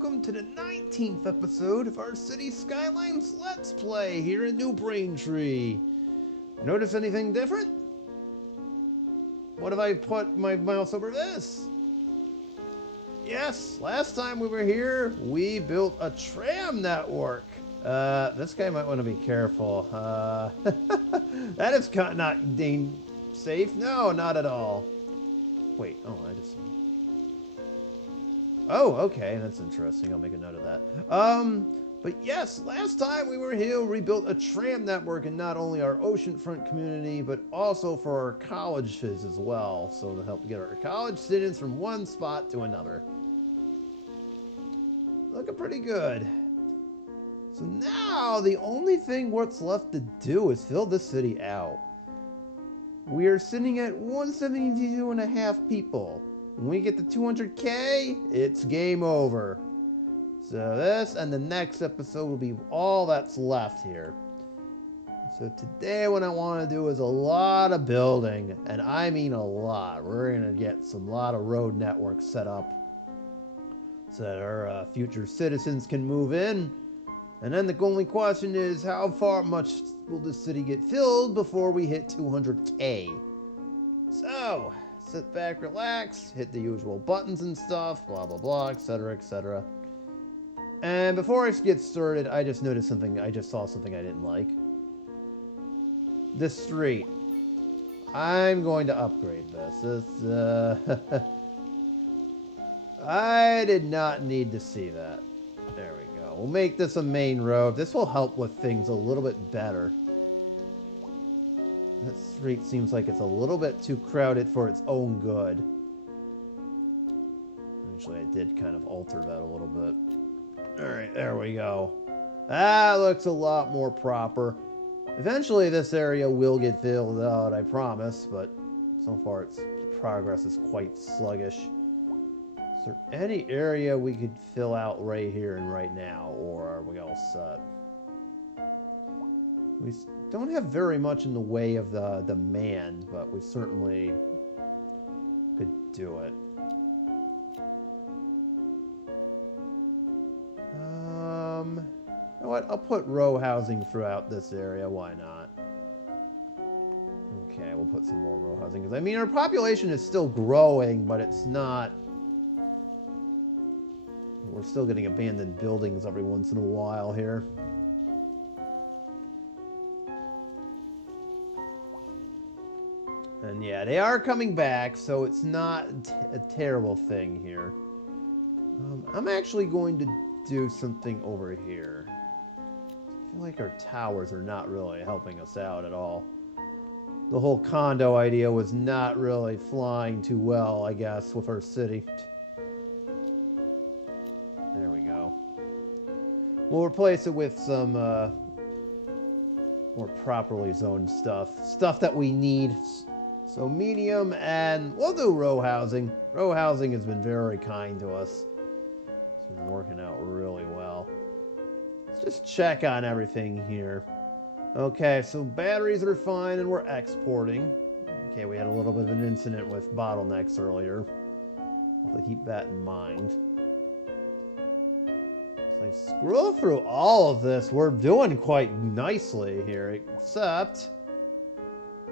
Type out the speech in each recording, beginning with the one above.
welcome to the 19th episode of our City Skylines Let's Play here in New Braintree. Notice anything different? What if I put my mouse over this? Yes, last time we were here, we built a tram network. This guy might want to be careful. That is not safe. No, not at all. Wait, Oh, okay, that's interesting. I'll make a note of that. But yes, last time we were here, we built a tram network in not only our oceanfront community, but also for our colleges as well. So to help get our college students from one spot to another. Looking pretty good. So now the only thing what's left to do is fill this city out. We are sitting at 172 and a half people. When we get to 200K, it's game over. So this and the next episode will be all that's left here. So today what I want to do is a lot of building, and I mean a lot. We're going to get some lot of road networks set up so that our future citizens can move in. And then the only question is, how much will this city get filled before we hit 200K? So, sit back, relax, hit the usual buttons and stuff, blah, blah, blah, etc., etc. And before I get started, I just noticed something, I just saw something I didn't like. This street. I'm going to upgrade this. I did not need to see that. There we go. We'll make this a main road. This will help with things a little bit better. That street seems like it's a little bit too crowded for its own good. Actually, I did kind of alter that a little bit. Alright, there we go. That looks a lot more proper. Eventually, this area will get filled out, I promise, but so far its progress is quite sluggish. Is there any area we could fill out right here and right now, or are we all set? We don't have very much in the way of the demand, but we certainly could do it. You know what? I'll put row housing throughout this area. Why not? Okay, we'll put some more row housing. Because, I mean, our population is still growing, but it's not... We're still getting abandoned buildings every once in a while here. And yeah, they are coming back, so it's not a terrible thing here. I'm actually going to do something over here. I feel like our towers are not really helping us out at all. The whole condo idea was not really flying too well, I guess, with our city. There we go. We'll replace it with some more properly zoned stuff. Stuff that we need. So medium, and we'll do row housing. Row housing has been very kind to us. It's been working out really well. Let's just check on everything here. Okay, so batteries are fine and we're exporting. Okay, we had a little bit of an incident with bottlenecks earlier. I'll have to keep that in mind. So I scroll through all of this. We're doing quite nicely here, except...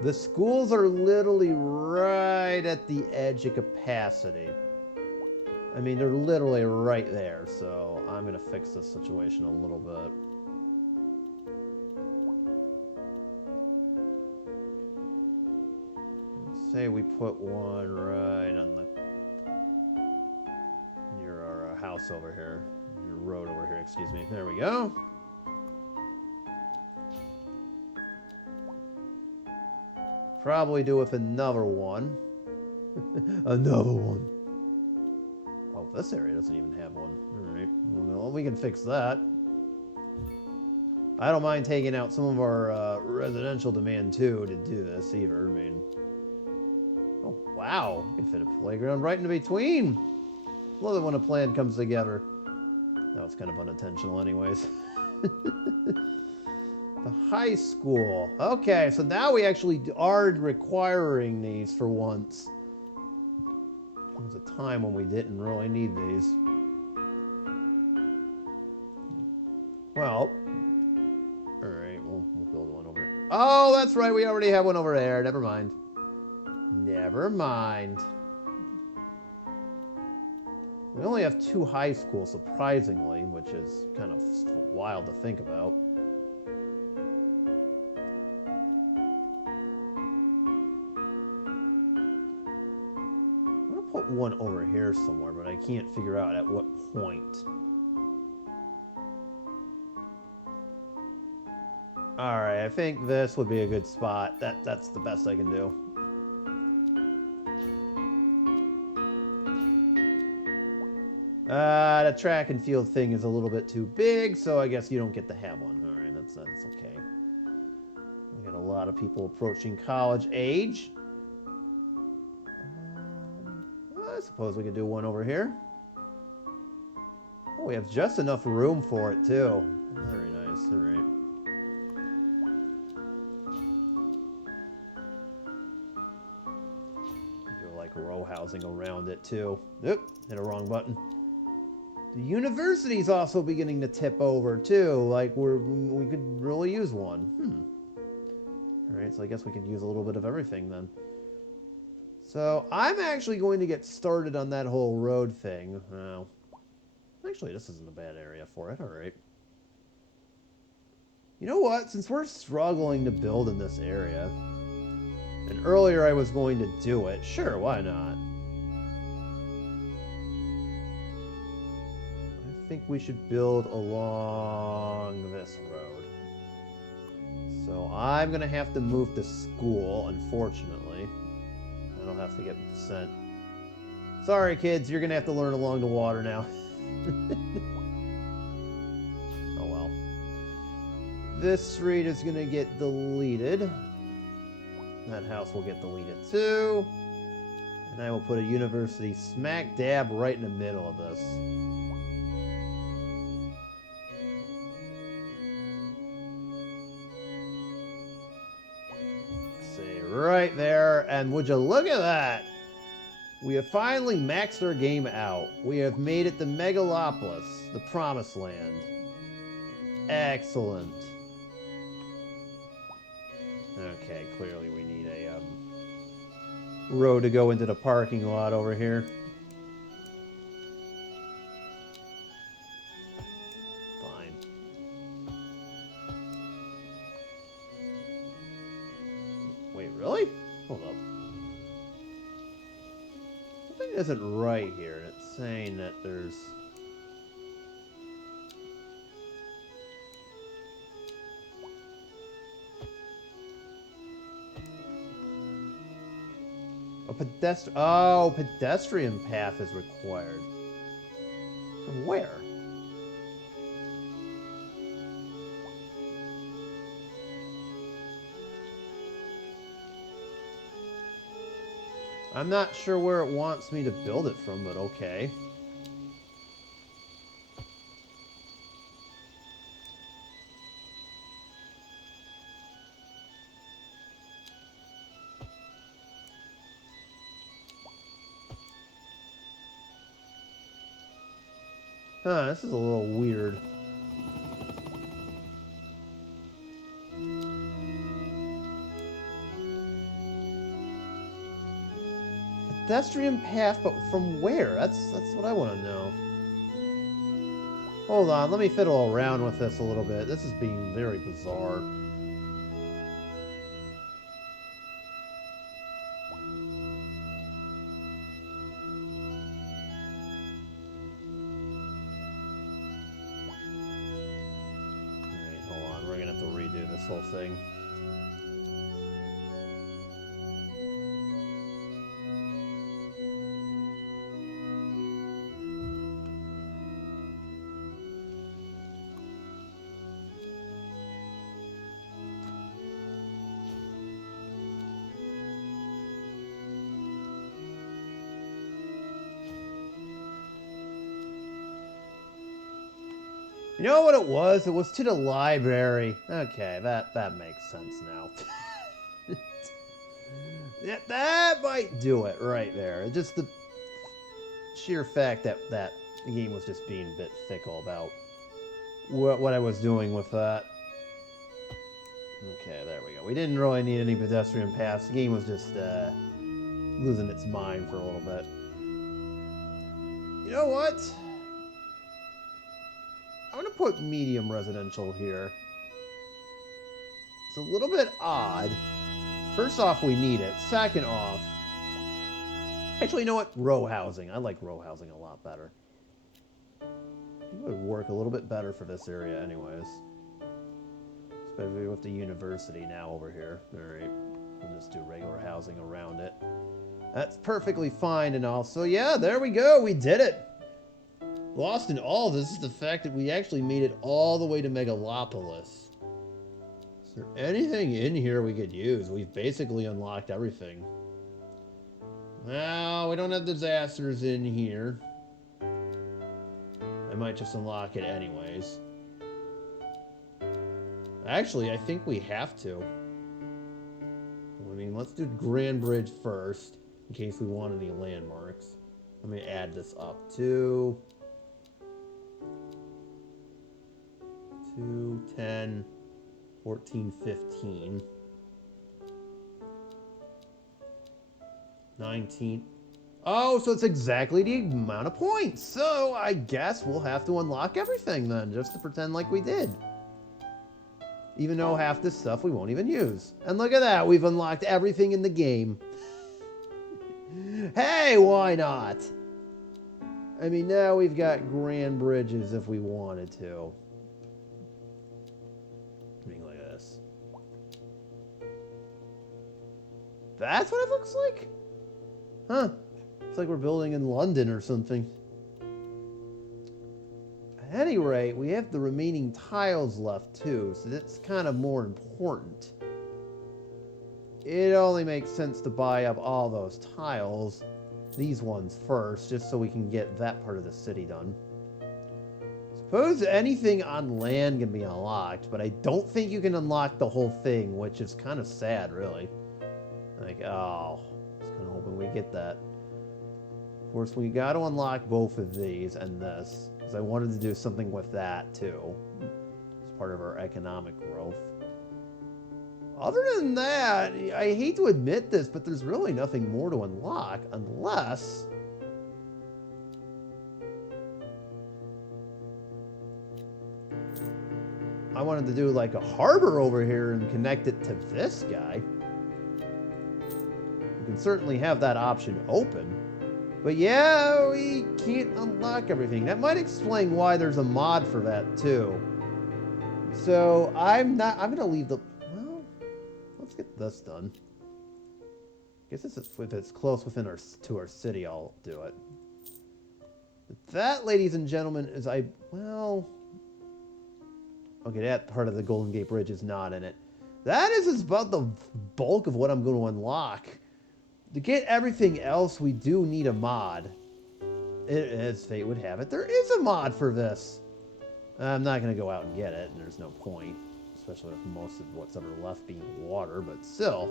the schools are literally right at the edge of capacity. I mean, they're literally right there, so I'm going to fix this situation a little bit. Let's say we put one right on the... near our house over here. Your road over here, excuse me. There we go. Probably do with another one. Another one. Oh, this area doesn't even have one. Alright. Well, we can fix that. I don't mind taking out some of our residential demand, too, to do this, either. I mean... oh, wow. We can fit a playground right in between. Love it when a plan comes together. That was kind of unintentional anyways. The high school. Okay, so now we actually are requiring these for once. There was a time when we didn't really need these. Well, alright, we'll build one over. Oh, that's right, we already have one over there. Never mind. Never mind. We only have 2 high schools, surprisingly, which is kind of wild to think about. I'm going to put one over here somewhere, but I can't figure out at what point. Alright, I think this would be a good spot. That's the best I can do. The track and field thing is a little bit too big, so I guess you don't get to have one. Alright, that's okay. We got a lot of people approaching college age. I suppose we could do one over here. Oh, we have just enough room for it, too. Very nice, alright. Do like row housing around it, too. Oop, hit a wrong button. The university's also beginning to tip over, too. Like, we could really use one. Alright, so I guess we could use a little bit of everything, then. So, I'm actually going to get started on that whole road thing. Well, actually, this isn't a bad area for it. Alright. You know what? Since we're struggling to build in this area, and earlier I was going to do it, sure, why not? I think we should build along this road. So I'm going to have to move to school, unfortunately. I don't have to get sent. Sorry, kids, you're going to have to learn along the water now. Oh, well. This street is going to get deleted. That house will get deleted, too. And I will put a university smack dab right in the middle of this. Right there, and would you look at that? We have finally maxed our game out. We have made it to Megalopolis, the Promised Land. Excellent. Okay, clearly we need a road to go into the parking lot over here. Wait, really? Hold up. Something isn't right here. It's saying that there's... a pedestrian path is required. From where? I'm not sure where it wants me to build it from, but okay. Huh, this is a little weird. Pedestrian path, but from where? That's what I want to know. Hold on, let me fiddle around with this a little bit. This is being very bizarre. Alright, hold on. We're gonna have to redo this whole thing. You know what it was? It was to the library. Okay, that makes sense now. Yeah, that might do it right there. Just the sheer fact that the game was just being a bit fickle about what I was doing with that. Okay, there we go. We didn't really need any pedestrian paths. The game was just losing its mind for a little bit. You know what? I'm going to put medium residential here. It's a little bit odd. First off, we need it. Second off, actually, you know what? Row housing. I like row housing a lot better. It would work a little bit better for this area anyways. Especially with the university now over here. Alright, we'll just do regular housing around it. That's perfectly fine and all. So yeah, there we go. We did it. Lost in all this is the fact that we actually made it all the way to Megalopolis. Is there anything in here we could use? We've basically unlocked everything. Well, we don't have disasters in here. I might just unlock it anyways. Actually, I think we have to. I mean, let's do Grand Bridge first, in case we want any landmarks. Let me add this up. 2, 10, 14, 15. 19. Oh, so it's exactly the amount of points. So I guess we'll have to unlock everything then, just to pretend like we did. Even though half this stuff we won't even use. And look at that, we've unlocked everything in the game. Hey, why not? I mean, now we've got grand bridges if we wanted to. Something like this. That's what it looks like? Huh. It's like we're building in London or something. At any rate, we have the remaining tiles left too, so that's kind of more important. It only makes sense to buy up all those tiles, these ones first, just so we can get that part of the city done. Suppose anything on land can be unlocked, but I don't think you can unlock the whole thing, which is kind of sad, really. Like, oh, I was kind of hoping we get that. Of course, we got to unlock both of these and this, because I wanted to do something with that, too. It's part of our economic growth. Other than that, I hate to admit this, but there's really nothing more to unlock, unless... I wanted to do like a harbor over here and connect it to this guy. We can certainly have that option open. But yeah, we can't unlock everything. That might explain why there's a mod for that too. So I'm going to leave the... Well, let's get this done. I guess if it's close within to our city, I'll do it. But that, ladies and gentlemen, is well... Okay, that part of the Golden Gate Bridge is not in it. That is about the bulk of what I'm going to unlock. To get everything else, we do need a mod. As fate would have it, there is a mod for this. I'm not going to go out and get it, and there's no point. Especially with most of what's ever left being water, but still.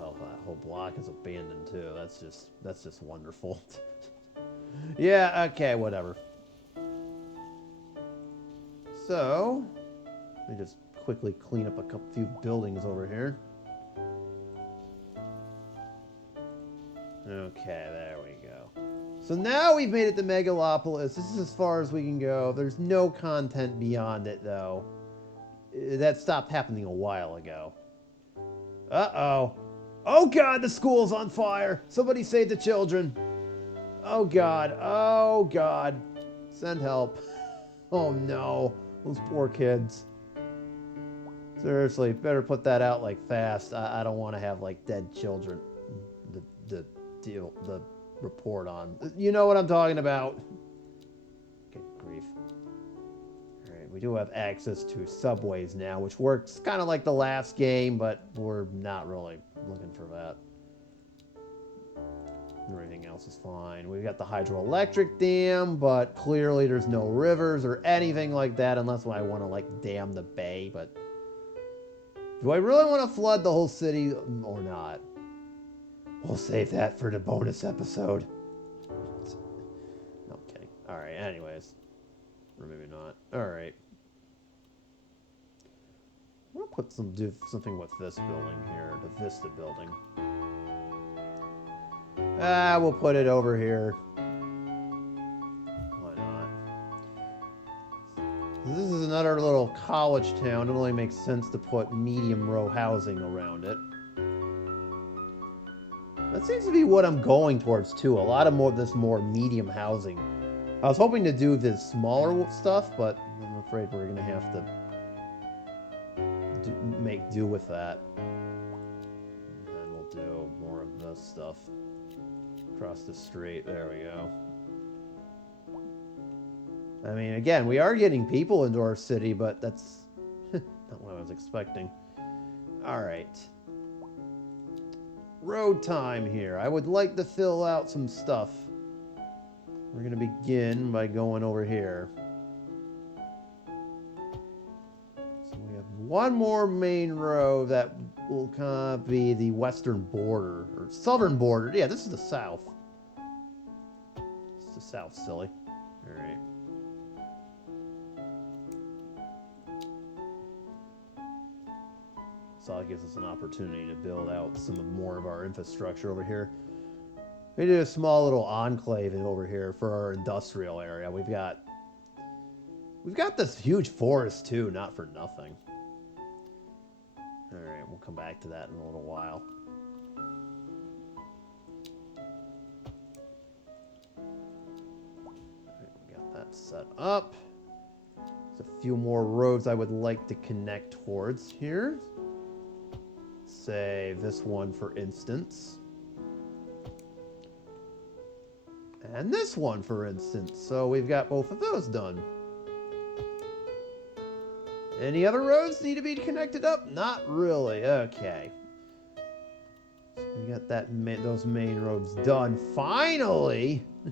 Oh, that whole block is abandoned too. That's just wonderful. Yeah, okay, whatever. So, let me just quickly clean up a few buildings over here. Okay, there we go. So now we've made it to Megalopolis. This is as far as we can go. There's no content beyond it, though. That stopped happening a while ago. Uh-oh. Oh, God, the school's on fire. Somebody save the children. Oh, God. Oh, God. Send help. Oh, no. Those poor kids. Seriously, better put that out, like, fast. I don't want to have, like, dead children. The report on. You know what I'm talking about. Good grief. Alright, we do have access to subways now, which works kind of like the last game, but we're not really looking for that. Everything else is fine. We've got the hydroelectric dam, but clearly there's no rivers or anything like that unless I want to, like, dam the bay, but... Do I really want to flood the whole city or not? We'll save that for the bonus episode. Alright, anyways. Or maybe not. Alright. I'll put do something with this building here, the Vista building. We'll put it over here. Why not? This is another little college town. It only makes sense to put medium row housing around it. That seems to be what I'm going towards too. A lot of this more medium housing. I was hoping to do the smaller stuff, but I'm afraid we're gonna have to make do with that. And then we'll do more of this stuff across the street. There we go. I mean, again, we are getting people into our city, but that's not what I was expecting. Alright. Road time here. I would like to fill out some stuff. We're going to begin by going over here. So we have one more main road that will kind of be the western border, or southern border. Yeah, this is the south. It's the south, silly. Alright. So it gives us an opportunity to build out more of our infrastructure over here. We did a small little enclave over here for our industrial area. We've got this huge forest too, not for nothing. All right, we'll come back to that in a little while. All right, we got that set up. There's a few more roads I would like to connect towards here. Say this one, for instance. And this one, for instance. So we've got both of those done. Any other roads need to be connected up? Not really. Okay. So we got those main roads done. Finally! I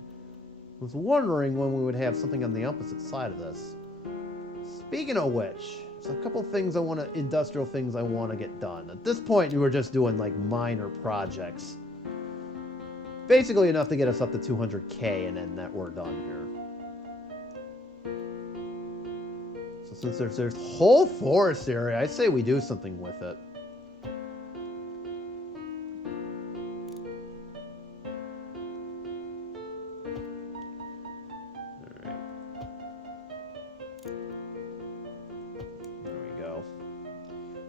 was wondering when we would have something on the opposite side of this. Speaking of which, there's a couple things industrial things I want to get done. At this point, we were just doing like minor projects. Basically enough to get us up to 200K, and then that we're done here. So since there's whole forest area, I say we do something with it.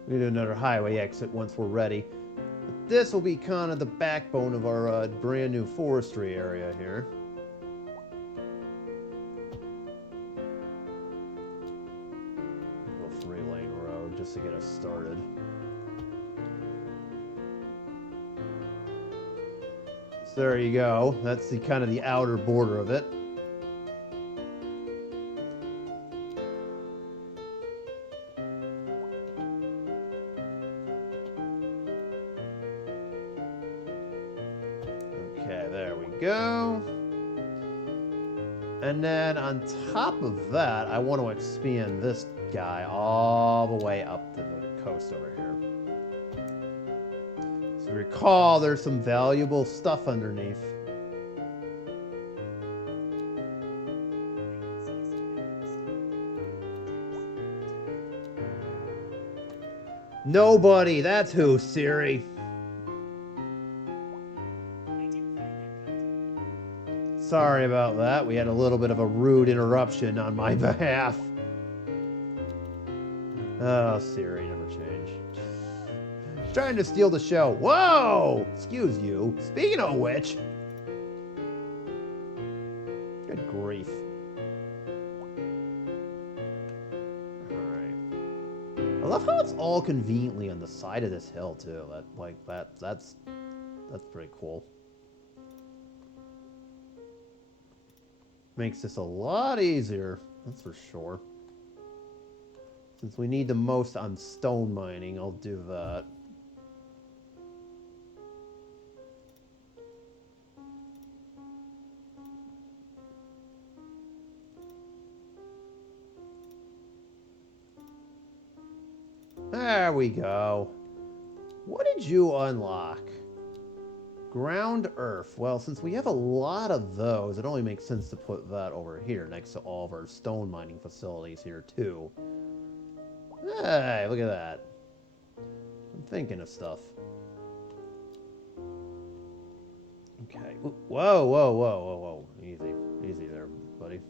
We need another highway exit once we're ready. But this will be kind of the backbone of our brand new forestry area here. A 3-lane road just to get us started. So there you go. That's the kind of the outer border of it. Go. And then on top of that, I want to expand this guy all the way up to the coast over here. So recall, there's some valuable stuff underneath. Nobody, that's who, Siri. Sorry about that. We had a little bit of a rude interruption on my behalf. Oh, Siri never changed. She's trying to steal the show. Whoa! Excuse you. Speaking of which. Good grief. Alright. I love how it's all conveniently on the side of this hill, too. That's pretty cool. Makes this a lot easier, that's for sure. Since we need the most on stone mining, I'll do that. There we go. What did you unlock? Ground earth. Well, since we have a lot of those, it only makes sense to put that over here next to all of our stone mining facilities here, too. Hey, look at that. I'm thinking of stuff. Okay. Whoa, whoa, whoa, whoa, whoa. Easy. Easy there, buddy.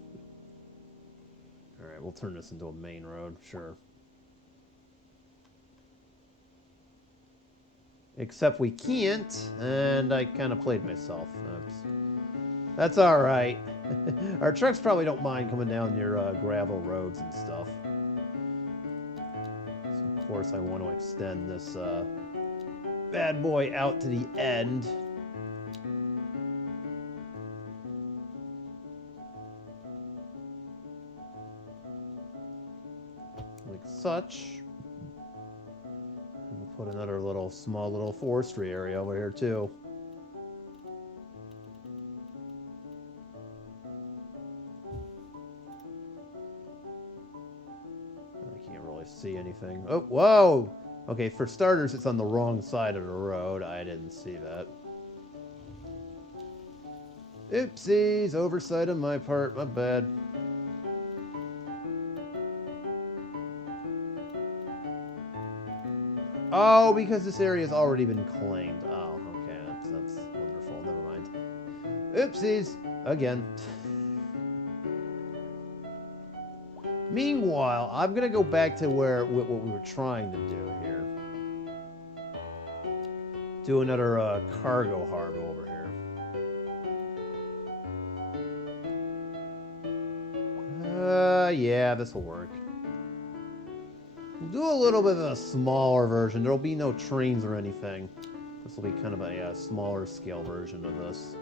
Alright, we'll turn this into a main road, sure. Except we can't, and I kind of played myself. Oops. That's alright. Our trucks probably don't mind coming down near gravel roads and stuff. So of course I want to extend this bad boy out to the end. Like such. We'll put another small little forestry area over here too. I can't really see anything. Oh, whoa! Okay, for starters, it's on the wrong side of the road. I didn't see that. Oopsies, oversight on my part. My bad. Oh, because this area has already been claimed. Oh, okay, that's wonderful. Never mind. Oopsies, again. Meanwhile, I'm gonna go back to what we were trying to do here. Do another cargo harbor over here. Yeah, this will work. We'll do a little bit of a smaller version. There'll be no trains or anything. This will be kind of a smaller scale version of this.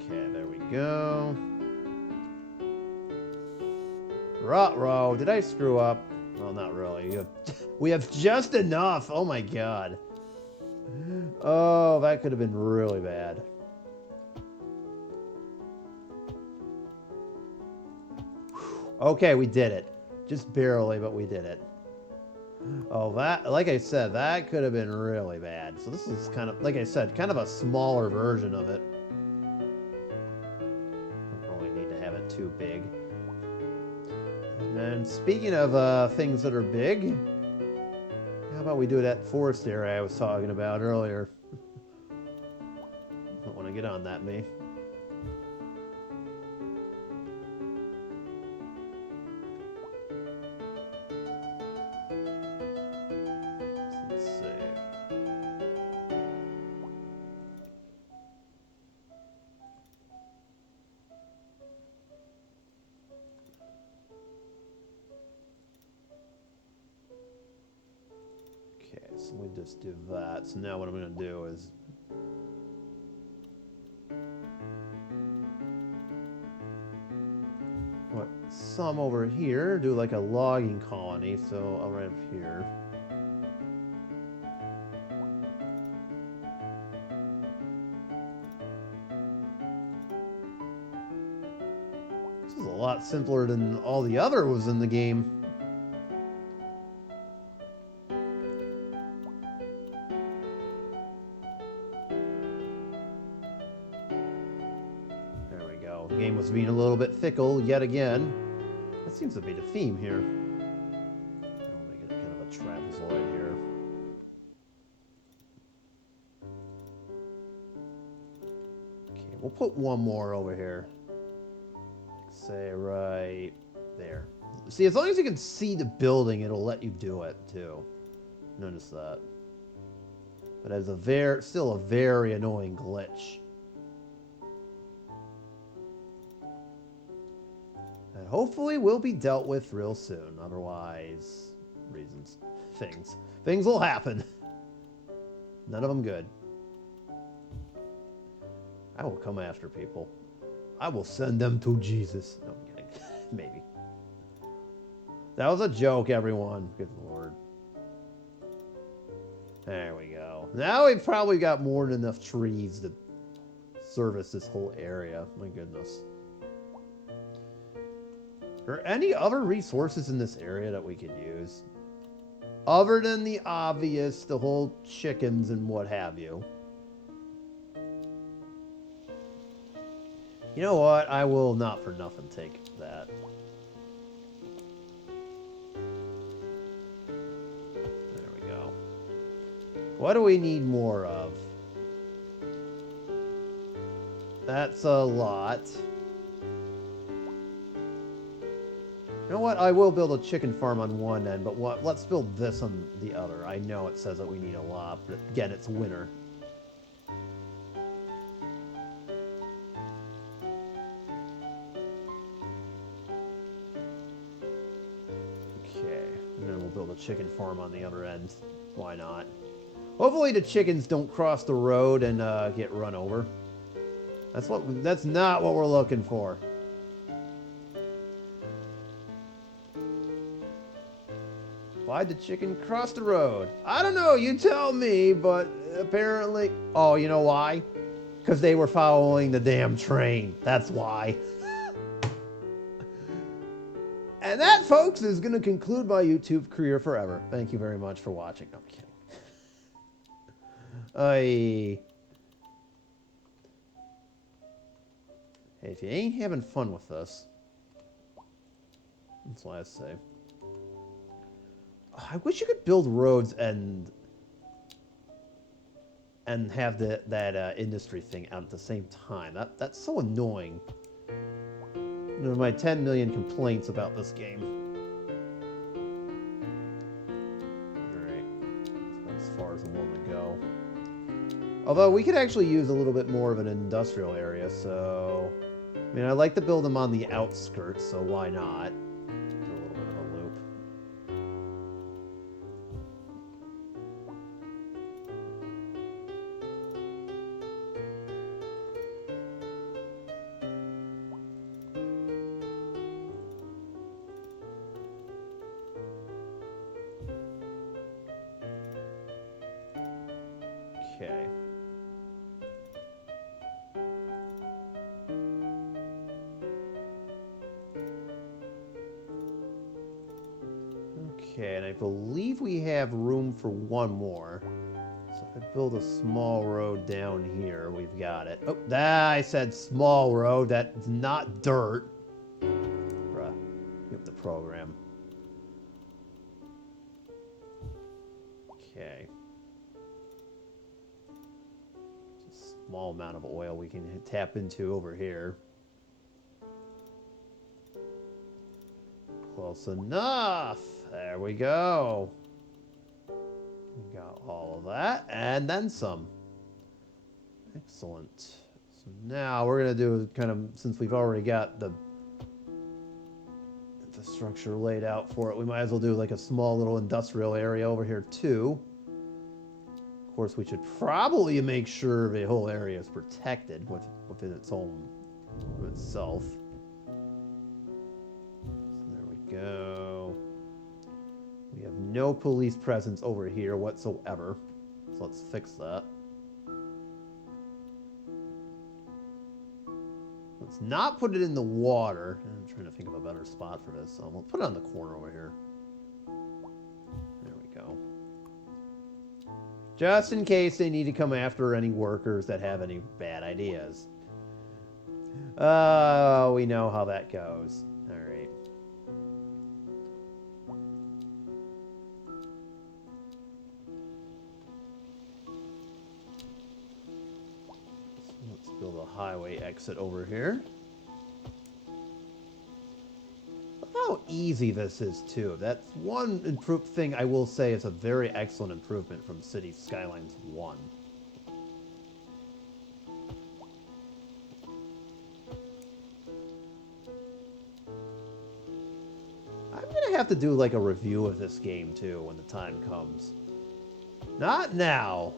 Okay, there we go. Ruh-roh, did I screw up? Well, not really. We have just enough. Oh my god. Oh, that could have been really bad. Okay, we did it. Just barely, but we did it. Oh, that, like I said, that could have been really bad. So this is kind of, like I said, kind of a smaller version of it. Don't really need to have it too big. And speaking of things that are big, how about we do that forest area I was talking about earlier? Don't want to get on that, me. Let's see. So we just do that. So now what I'm going to do is put some over here, do like a logging colony. So I'll right up here. This is a lot simpler than all the other was in the game. The game was being a little bit fickle yet again. That seems to be the theme here. I'll make it kind of a trapezoid here. Okay, we'll put one more over here. Say right there. See, as long as you can see the building, it'll let you do it too. Notice that. But as still a very annoying glitch. And hopefully will be dealt with real soon. Otherwise, things will happen. None of them good. I will come after people. I will send them to Jesus. No, I'm kidding. Maybe. That was a joke, everyone. Good Lord. There we go. Now we've probably got more than enough trees to service this whole area. My goodness. Are there any other resources in this area that we could use? Other than the obvious, the whole chickens and what have you. You know what? I will not for nothing take that. There we go. What do we need more of? That's a lot. You know what? I will build a chicken farm on one end, but let's build this on the other. I know it says that we need a lot, but again, it's winter. Okay, and then we'll build a chicken farm on the other end. Why not? Hopefully the chickens don't cross the road and get run over. That's not what we're looking for. Why'd the chicken cross the road? I don't know, you tell me, but apparently... Oh, you know why? Because they were following the damn train. That's why. And that, folks, is going to conclude my YouTube career forever. Thank you very much for watching. No, I'm kidding. Hey, if you ain't having fun with this... That's what I say. I wish you could build roads and have that industry thing out at the same time. That's so annoying. You know, my 10 million complaints about this game. Alright. That's as far as I'm willing to go. Although, we could actually use a little bit more of an industrial area, so... I mean, I like to build them on the outskirts, so why not? Okay. Okay, and I believe we have room for one more. So if I build a small road down here, we've got it. Oh, I said small road. That's not dirt. Bruh, give the program. Okay. Small amount of oil we can tap into over here. Close enough. There we go. We got all of that and then some. Excellent. So now we're going to do kind of, since we've already got the infrastructure laid out for it, we might as well do like a small little industrial area over here too. Of course, we should probably make sure the whole area is protected within its own itself. So there we go. We have no police presence over here whatsoever. So let's fix that. Let's not put it in the water. I'm trying to think of a better spot for this. So we'll put it on the corner over here. There we go. Just in case they need to come after any workers that have any bad ideas. Oh, we know how that goes. All right. So let's build a highway exit over here. How easy this is too. That's one improved thing I will say is a very excellent improvement from City Skylines 1. I'm gonna have to do like a review of this game too when the time comes. Not now.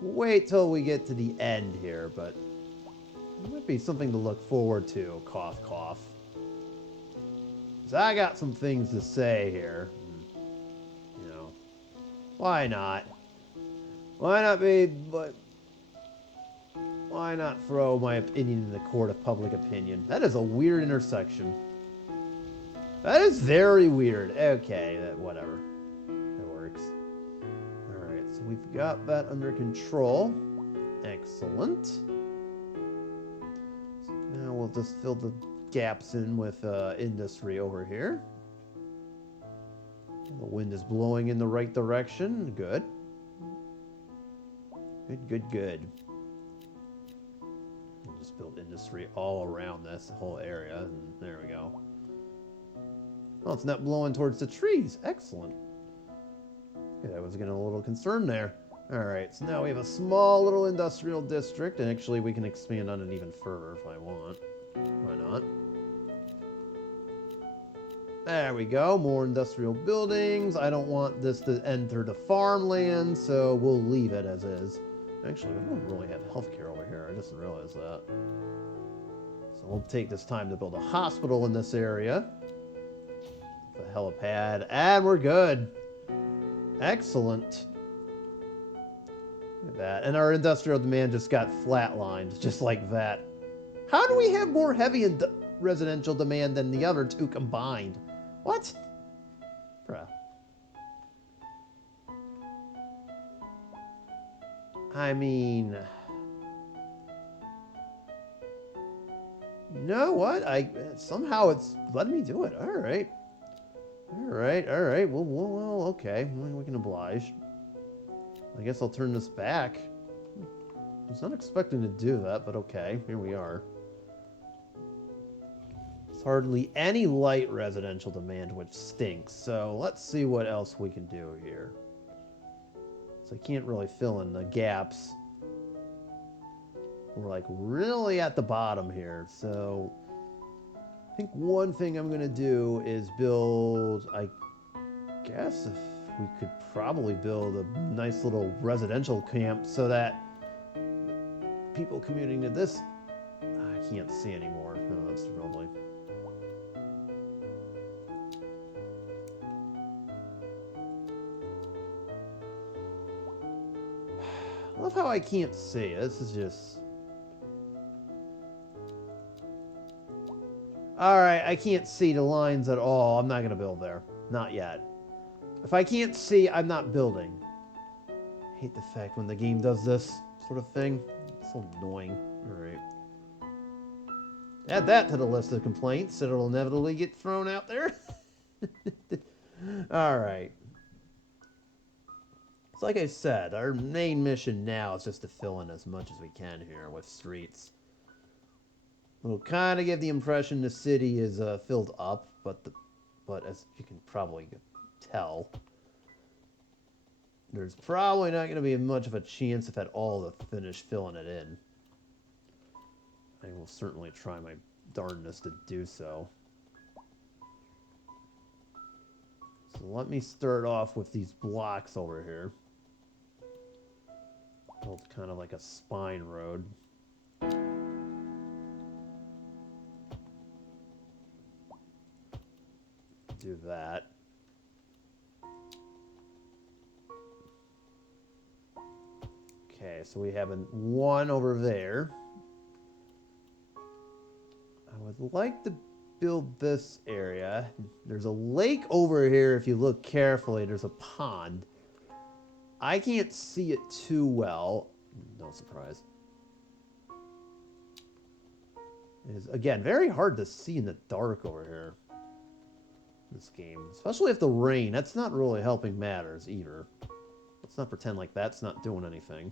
Wait till we get to the end here, but it might be something to look forward to. Cough, cough. So I got some things to say here. You know, why not? Why not be, but Why not throw my opinion in the court of public opinion? That is a weird intersection. That is very weird. Okay, whatever. That works. Alright, so we've got that under control. Excellent. So now we'll just fill the gaps in with industry over here. The wind is blowing in the right direction. Good. Good. We'll just build industry all around this whole area. And there we go. Oh, it's not blowing towards the trees. Excellent. Okay, I was getting a little concerned there. Alright, so now we have a small little industrial district. And actually, we can expand on it even further if I want. Why not? There we go. More industrial buildings. I don't want this to enter the farmland, so we'll leave it as is. Actually, we don't really have healthcare over here. I just realized that. So we'll take this time to build a hospital in this area. A helipad. And we're good. Excellent. Look at that. And our industrial demand just got flatlined, just like that. How do we have more heavy residential demand than the other two combined? What? Bruh. I mean... You know what? Somehow it's letting me do it. Alright. Alright. Well, okay. We can oblige. I guess I'll turn this back. I was not expecting to do that, but okay. Here we are. Hardly any light residential demand, which stinks. So let's see what else we can do here. So I can't really fill in the gaps. We're like really at the bottom here. So I think one thing I'm going to do is build, I guess if we could probably build a nice little residential camp so that people commuting to this, I can't see anymore. Oh, that's lovely. I love how I can't see. This is just... Alright, I can't see the lines at all. I'm not going to build there. Not yet. If I can't see, I'm not building. I hate the fact when the game does this sort of thing. It's so annoying. Alright. Add that to the list of complaints. It'll inevitably get thrown out there. Alright. So like I said, our main mission now is just to fill in as much as we can here with streets. It'll kind of give the impression the city is filled up, but as you can probably tell, there's probably not going to be much of a chance, if at all, to finish filling it in. I will certainly try my darndest to do so. So let me start off with these blocks over here. Build kind of like a spine road. Do that. Okay, so we have one over there. I would like to build this area. There's a lake over here. If you look carefully, there's a pond. I can't see it too well. No surprise. It is, again, very hard to see in the dark over here. This game. Especially if the rain. That's not really helping matters either. Let's not pretend like that's not doing anything.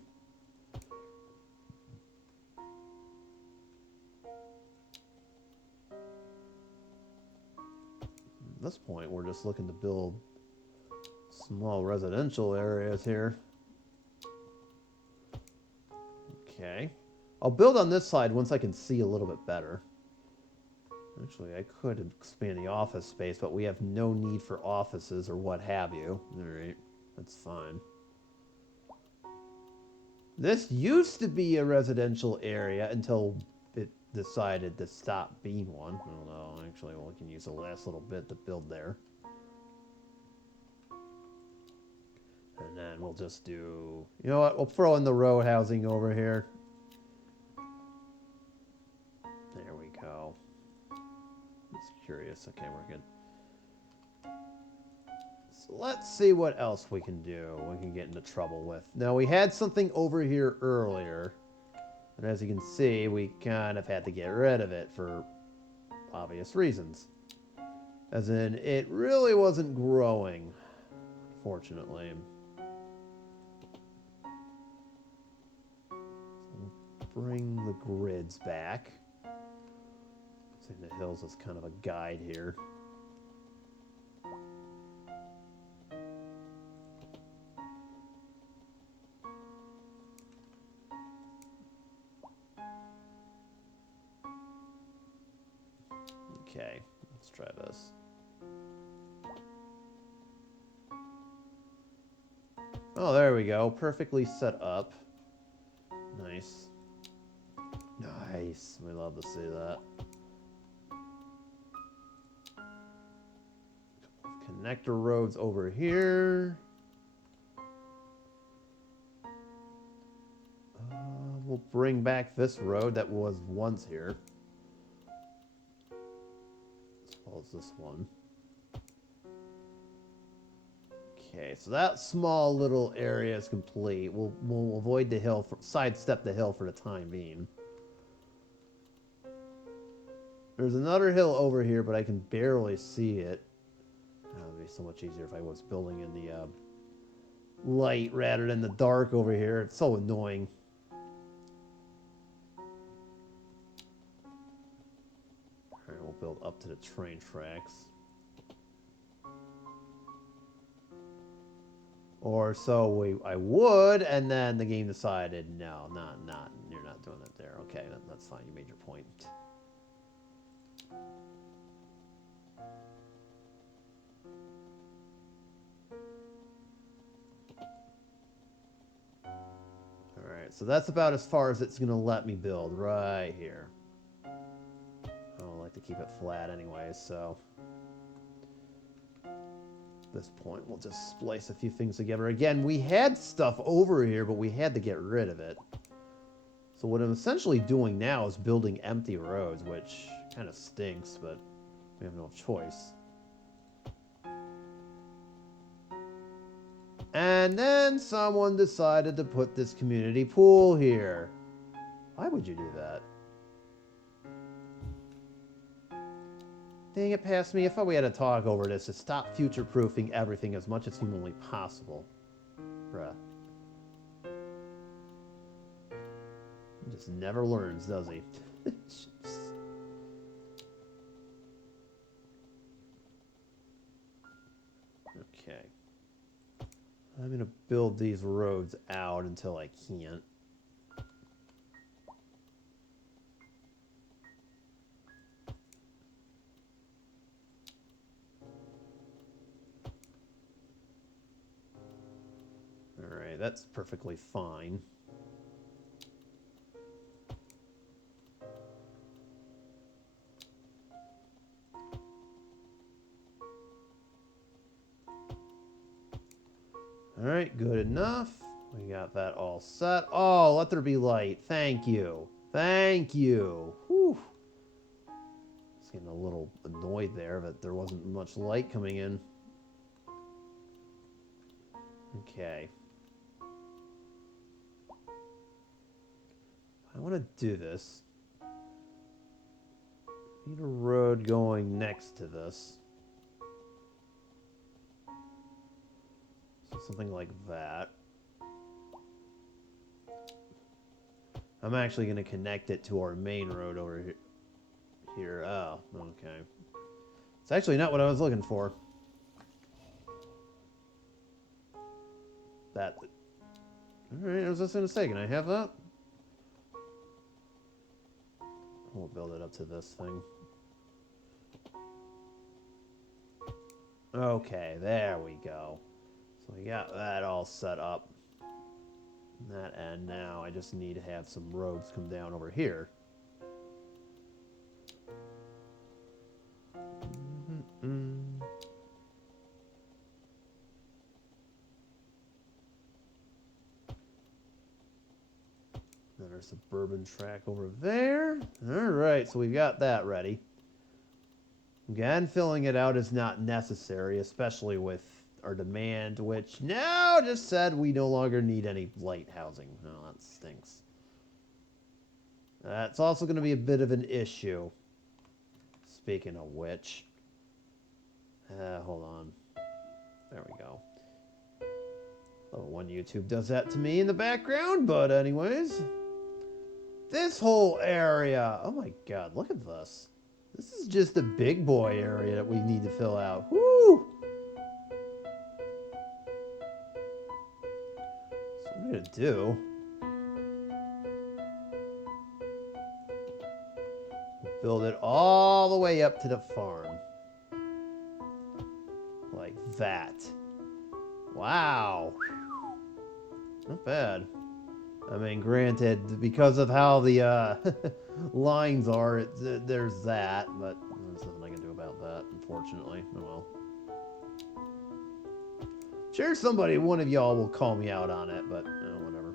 At this point, we're just looking to build small residential areas here. Okay. I'll build on this side once I can see a little bit better. Actually, I could expand the office space, but we have no need for offices or what have you. Alright, that's fine. This used to be a residential area until it decided to stop being one. I don't know, actually, well, we can use the last little bit to build there. And then we'll just do... You know what, we'll throw in the row housing over here. curious. Okay, we're good. So let's see what else we can do. We can get into trouble with. Now, we had something over here earlier. And as you can see, we kind of had to get rid of it for obvious reasons. As in, it really wasn't growing, fortunately. So bring the grids back. See, the hills is kind of a guide here. Okay, let's try this. Oh, there we go. Perfectly set up. Nice. Nice. We love to see that. Connector roads over here. We'll bring back this road that was once here. As well as this one. Okay, so that small little area is complete. We'll avoid the hill, sidestep the hill for the time being. There's another hill over here, but I can barely see it. That would be so much easier if I was building in the light rather than the dark over here. It's so annoying. Alright, we'll build up to the train tracks. Or so I would, and then the game decided, no, you're not doing it there. Okay, that's fine. You made your point. Alright, so that's about as far as it's going to let me build, right here. I don't like to keep it flat anyway, so... At this point, we'll just splice a few things together. Again, we had stuff over here, but we had to get rid of it. So what I'm essentially doing now is building empty roads, which kind of stinks, but we have no choice. And then someone decided to put this community pool here. Why would you do that? Dang it, past me. I thought we had to talk over this to stop future-proofing everything as much as humanly possible. Bruh. He just never learns, does he? Okay. I'm going to build these roads out until I can't. Alright, that's perfectly fine. Alright, good enough. We got that all set. Oh, let there be light. Thank you. Thank you. Whew. I was getting a little annoyed there that there wasn't much light coming in. Okay. I want to do this. Need a road going next to this. So something like that. I'm actually going to connect it to our main road over here. Oh, okay. It's actually not what I was looking for. That. Alright, I was just going to say, can I have that? We'll build it up to this thing. Okay, there we go. So we got that all set up. That end now. I just need to have some roads come down over here. Another suburban track over there. Alright, so we've got that ready. Again, filling it out is not necessary, especially with our demand, which now just said we no longer need any light housing. Oh, that stinks. That's also going to be a bit of an issue. Speaking of which. Hold on. There we go. Oh, one YouTube does that to me in the background, but anyways. This whole area. Oh my god, look at this. This is just a big boy area that we need to fill out. Woo! So what I'm going to do... build it all the way up to the farm. Like that. Wow. Not bad. I mean, granted, because of how the lines are, there's that, but there's nothing I can do about that, unfortunately. Oh well. Sure, somebody, one of y'all will call me out on it, but whatever.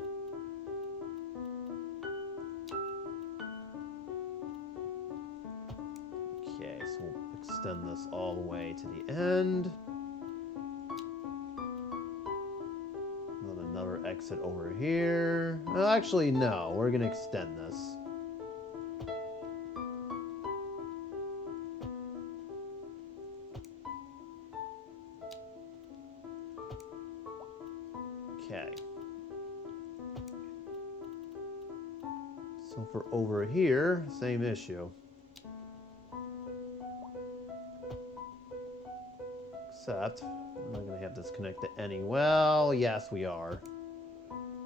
Okay, so we'll extend this all the way to the end. Then another exit over here. Well, actually, no. We're going to extend this. Okay. So for over here, same issue. Except, I'm not going to have this connect to any... Well, yes, we are.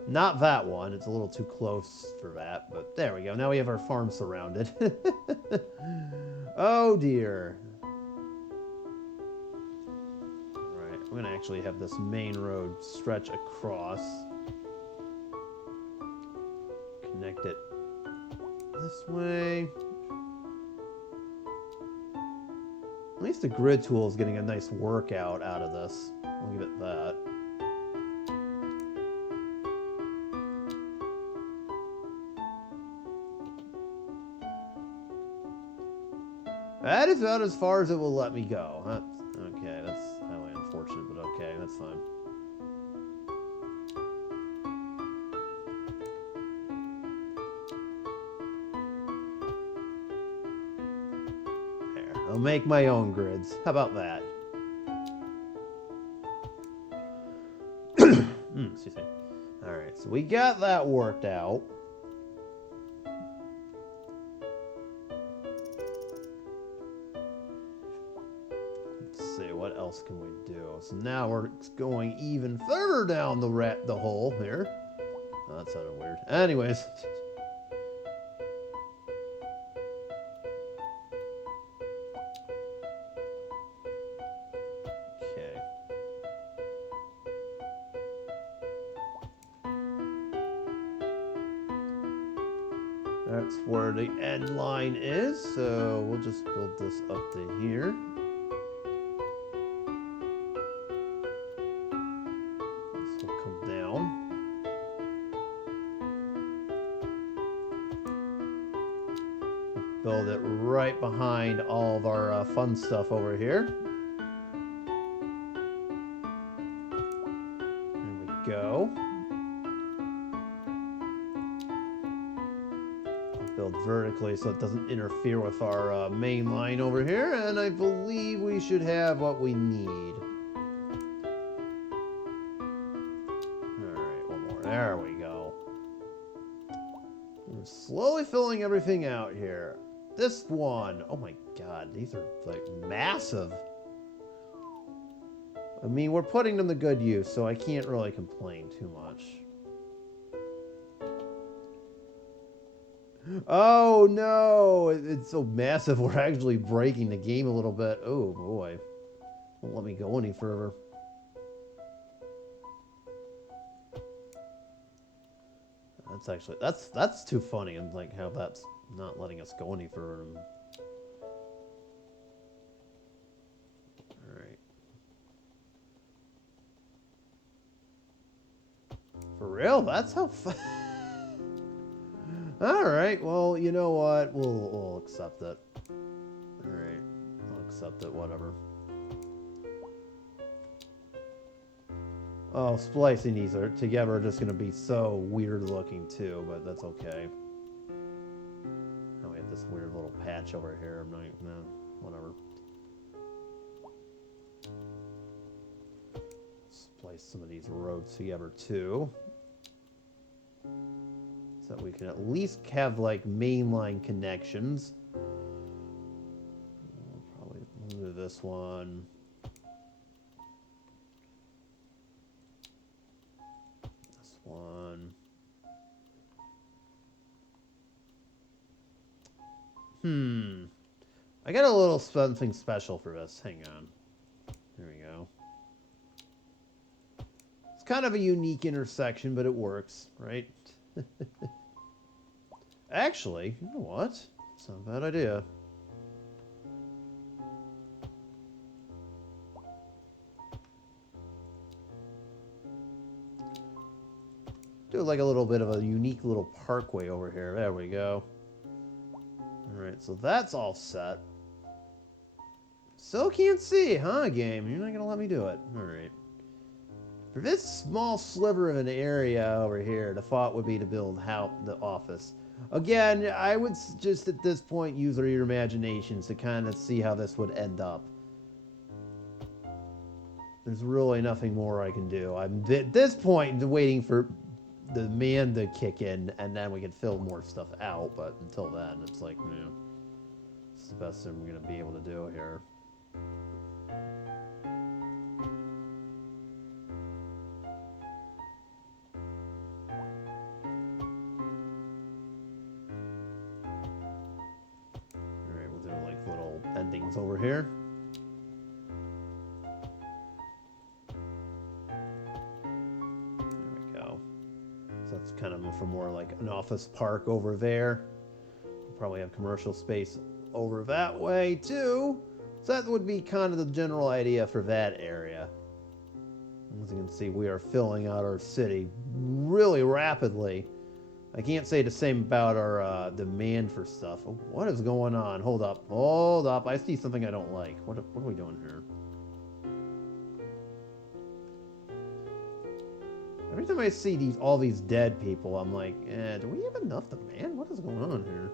Not that one. It's a little too close for that, but there we go. Now we have our farm surrounded. Oh, dear. Alright, I'm going to actually have this main road stretch across. Connect it this way. At least the grid tool is getting a nice workout out of this. I'll give it that. That is about as far as it will let me go. Okay, that's highly unfortunate, but okay, that's fine. There, I'll make my own grids. How about that? Excuse me. Alright, so we got that worked out. What else can we do? So now we're going even further down the hole here. Oh, that sounded weird. Anyways. Okay. That's where the end line is, so we'll just build this up to here. Build it right behind all of our fun stuff over here. There we go. Build vertically so it doesn't interfere with our main line over here, and I believe we should have what we need. Alright, one more. There we go. We're slowly filling everything out here. This one, oh my god, these are like massive. I mean, we're putting them to good use, so I can't really complain too much. Oh no, it's so massive we're actually breaking the game a little bit. Oh boy, won't let me go any further. That's actually, that's too funny, and like how that's not letting us go any further. Alright. For real? That's how Alright, well, you know what? We'll accept it. Alright. I'll accept accept it, whatever. Oh, splicing these are together are just going to be so weird looking too, but that's okay. Oh, we have this weird little patch over here. I'm not, no, whatever. Splice some of these roads together too, so that we can at least have like mainline connections. Probably do this one. One. I got a little something special for this. Hang on. There we go. It's kind of a unique intersection, but it works, right? Actually, you know what? It's not a bad idea. Do like a little bit of a unique little parkway over here. There we go. Alright, so that's all set. Still can't see, huh, game? You're not going to let me do it. Alright. For this small sliver of an area over here, the thought would be to build the office. Again, I would just at this point use your imaginations to kind of see how this would end up. There's really nothing more I can do. I'm at this point waiting for the man to kick in, and then we can fill more stuff out, but until then, it's like, man, it's the best thing we're going to be able to do here. Alright, we'll do like little endings over here. That's kind of for more like an office park over there. We'll probably have commercial space over that way too. So that would be kind of the general idea for that area. As you can see, we are filling out our city really rapidly. I can't say the same about our demand for stuff. Oh, what is going on? Hold up. Hold up. I see something I don't like. What are we doing here? Every time I see all these dead people, I'm like, do we have enough demand? What is going on here?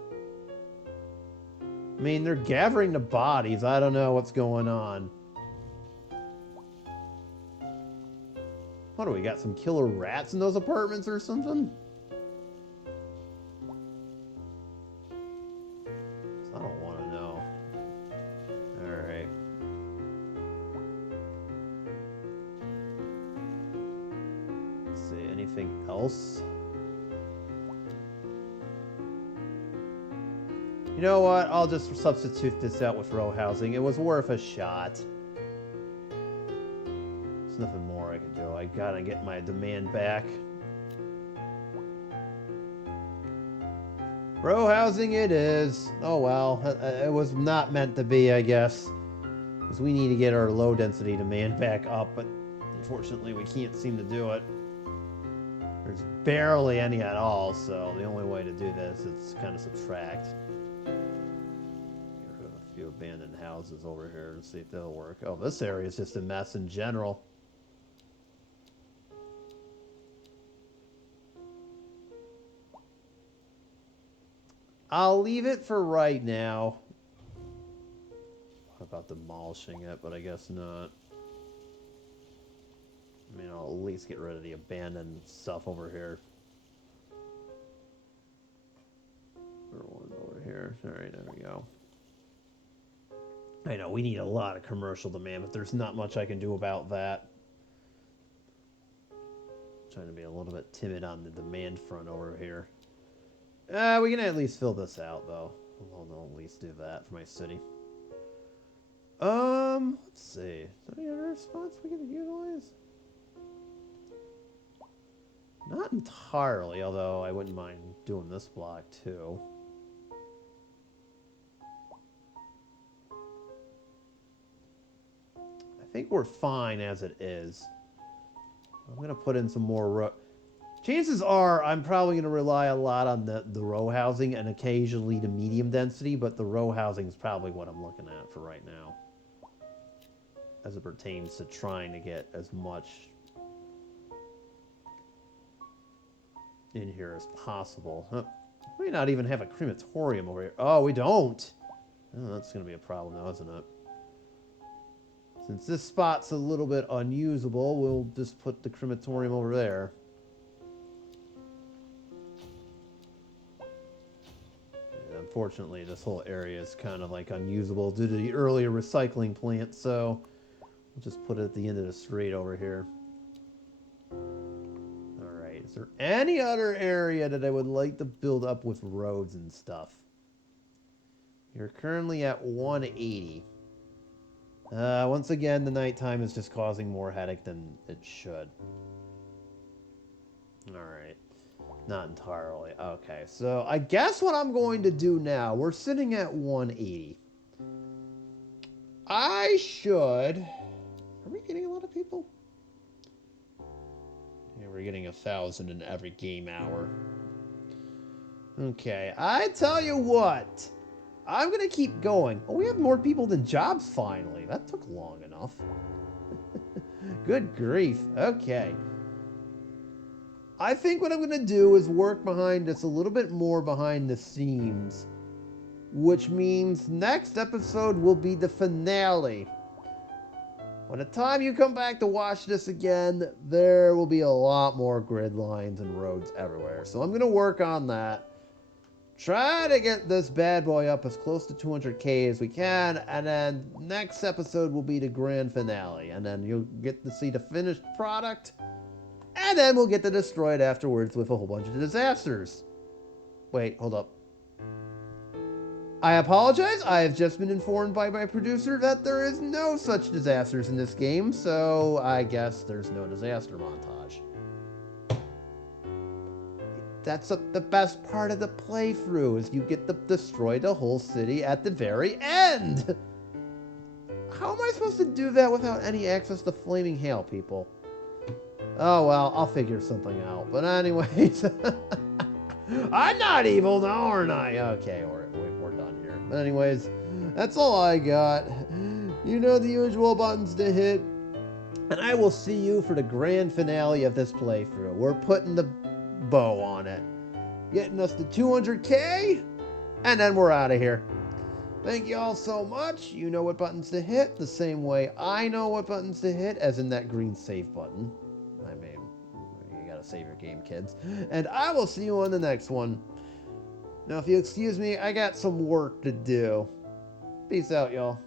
I mean, they're gathering the bodies. I don't know what's going on. What do we got? Some killer rats in those apartments or something? I don't want to know. Alright. Anything else? You know what? I'll just substitute this out with row housing. It was worth a shot. There's nothing more I can do. I gotta get my demand back. Row housing it is. Oh well. It was not meant to be, I guess. Because we need to get our low density demand back up, but unfortunately we can't seem to do it. There's barely any at all, so the only way to do this is kind of subtract. Get rid of a few abandoned houses over here and see if they'll work. Oh, this area is just a mess in general. I'll leave it for right now. What about demolishing it? But I guess not. I mean, I'll at least get rid of the abandoned stuff over here. One over here. Alright, there we go. I know, we need a lot of commercial demand, but there's not much I can do about that. Trying to be a little bit timid on the demand front over here. We can at least fill this out, though. I'll at least do that for my city. Let's see. Is there any other spots we can utilize? Not entirely, although I wouldn't mind doing this block too. I think we're fine as it is. I'm going to put in some more chances are I'm probably going to rely a lot on the row housing and occasionally the medium density, but the row housing is probably what I'm looking at for right now. as it pertains to trying to get as much in here as possible. Huh. We may not even have a crematorium over here. Oh, we don't. Oh, that's going to be a problem now, isn't it? Since this spot's a little bit unusable, we'll just put the crematorium over there. And unfortunately, this whole area is kind of like unusable due to the earlier recycling plant, so we'll just put it at the end of the street over here. Alright, is there any other area that I would like to build up with roads and stuff? You're currently at 180. Once again, the nighttime is just causing more headache than it should. Alright. Not entirely. Okay, so I guess what I'm going to do now, we're sitting at 180. I should... Are we getting a lot of people? Yeah, we're getting 1,000 in every game hour. Okay, I tell you what. I'm going to keep going. Oh, we have more people than jobs, finally. That took long enough. Good grief. Okay. I think what I'm going to do is work behind this a little bit more behind the scenes. Which means next episode will be the finale. By the time you come back to watch this again, there will be a lot more grid lines and roads everywhere. So I'm going to work on that. Try to get this bad boy up as close to 200k as we can, and then next episode will be the grand finale, and then you'll get to see the finished product, and then we'll get to destroy it afterwards with a whole bunch of disasters. Wait, hold up. I apologize, I have just been informed by my producer that there is no such disasters in this game, so I guess there's no disaster montage. That's the best part of the playthrough, is you get to destroy the whole city at the very end! How am I supposed to do that without any access to flaming hail, people? Oh well, I'll figure something out. But anyways, I'm not evil now, aren't I? Okay, we're done here. But anyways, that's all I got. You know the usual buttons to hit. And I will see you for the grand finale of this playthrough. We're putting the bow on it, getting us to 200k, and then we're out of here. Thank you all so much. You know what buttons to hit the same way I know what buttons to hit, as in that green save button. I mean, you gotta save your game, kids. And I will see you on the next one. Now, if you excuse me, I got some work to do. Peace out, y'all.